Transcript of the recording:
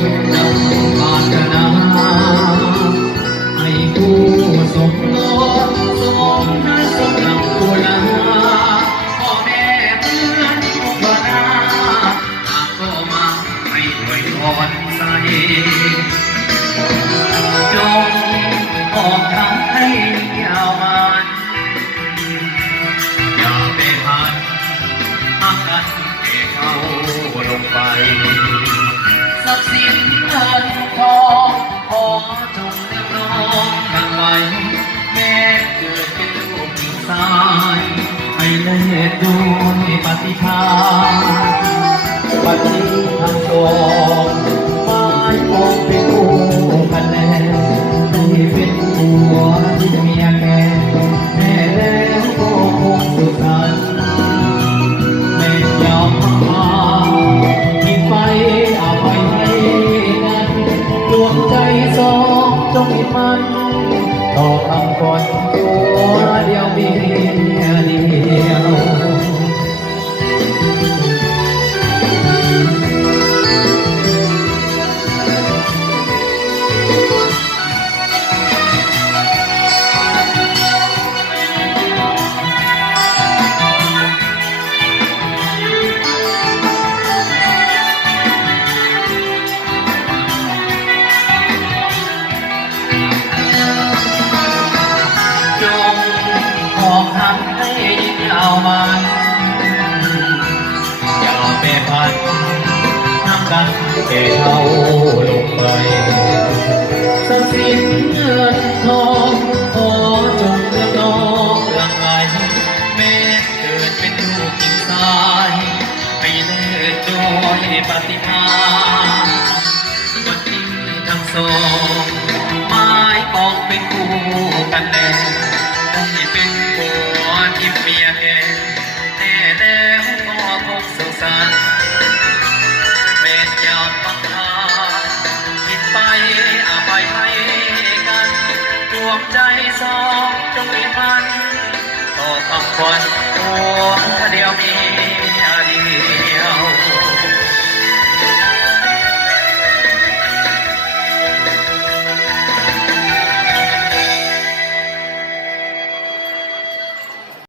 งดังปรารถนาให้ผู้สมรสสมนั้นสมดังตุลาพ่อแม่เพื่อนอุปนาต่างก็มาให้อวยพรใส่จงออกทางให้ยาวมันอย่าไปหันหักกันเก็บเอาลงไปทรัพย์สินเงินทองขอจงเรียกร้องดังไว้แม้เกิดเป็นลูกหญิงชายให้เลิศด้วยปฏิภาณปฏิทังสองไม้ปองเป็นคู่กันแลให้เป็นผัวที่เมียแก่แม่แล้วก็คงสุขสันต์ไม่ยอมห่างทิ้งไปอภัยให้กันดวงใจสองจงมันต่อคำก่อนตัวเดียวเดียว ทำให้ยาวมันอย่าไปพันน้ำกันแก่เขาลงไปทรัพย์สินเงินทองขอจงเลือกน้องหลังไหลแม้เกิดเป็นลูกหญิงชายให้เลิศโดยปฏิภาณวันที่ทั้งสองไม้ปองเป็นคู่กันแน่ให้เป็นผัวที่เมียแก่แน่แล้วก็คงสงสารแม่ยามบังคับคิดไปอภัยให้กันดวงใจสองจงเป็นมันต่อคำขวัญตัวเดียวมีเดียว